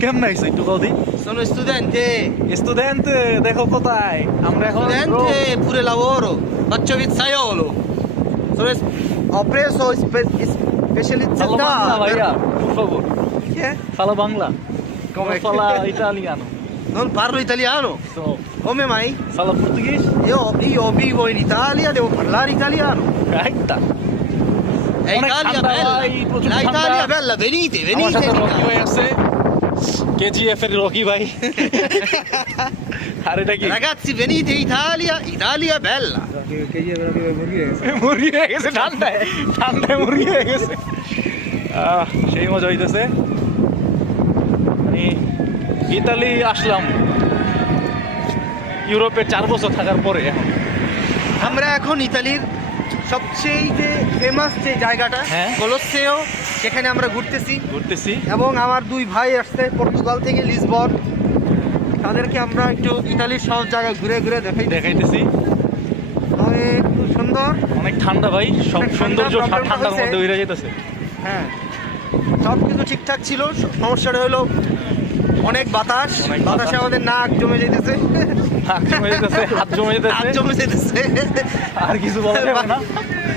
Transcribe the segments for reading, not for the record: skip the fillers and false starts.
কেমন আইছো একটু কদি? Sono studente. স্টুডেন্ট দেখো কোথায় আমরা এখন Studente pure lavoro. Faccio pizzaiolo. Ho preso Fala bangla specializzazione. ভাইয়া por favor Chi è? fala bangla Come? fala italiano Non parlo italiano. so Come mai? fala português Io vivo in Italia, devo parlare italiano. একটা È Onek Italia ঠান্ডা bella. ভাই, প্রচুর La ঠান্ডা। Italia bella, venite, আমার venite. সাথে in Rocky Italia. ভাই আছে কেজিএফ এর রকি ভাই আর এটা কি Ragazzi, venite in Italia, Italia bella. মুরগি হয়ে গেছে ঠান্ডায় মুরগি হয়ে গেছে সেই মজা হইতেছে মানে ইতালি আসলাম ইউরোপে 4 বছর থাকার পরে এখন আমরা এখন ইতালির সবচেয়ে যে ফেমাস যে জায়গাটা হ্যাঁ। কলোসেও, সেখানে আমরা ঘুরতেছি ঘুরতেছি এবং আমার দুই ভাই আসছে পর্তুগাল থেকে লিসবন। তাদেরকে আমরা একটু ইতালির সব জায়গা ঘুরে ঘুরে দেখাইতেছি তবে খুব সুন্দর। অনেক ঠান্ডা ভাই সব অনেক ঠান্ডা, সৌন্দর্য প্রবলেমটা ঠান্ডার হয়েছে- মধ্যে উড়ে যেতেছে হ্যাঁ, সব কিছু ঠিকঠাক ছিল, সমস্যাটা হলো অনেক বাতাস। অনেক বাতাস। বাতাসে আমাদের নাক জমে যেতেছে, হাত জমে যেতেছে হাত জমে হাত যেতেছে জমে যেতেছে। আর কিছু বলা যাবে না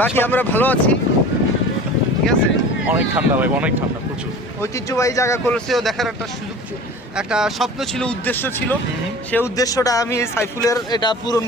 বাকি আমরা ভালো আছি, ঠিক আছে। অনেক ঠান্ডা ভাই অনেক ঠান্ডা প্রচুর ঐতিহ্যবাহী জায়গা কলসেও দেখার একটা সুযোগ একটা স্বপ্ন ছিল, উদ্দেশ্য ছিল। সেই উদ্দেশ্যটা আমি সাইফুলের এটা পূরণ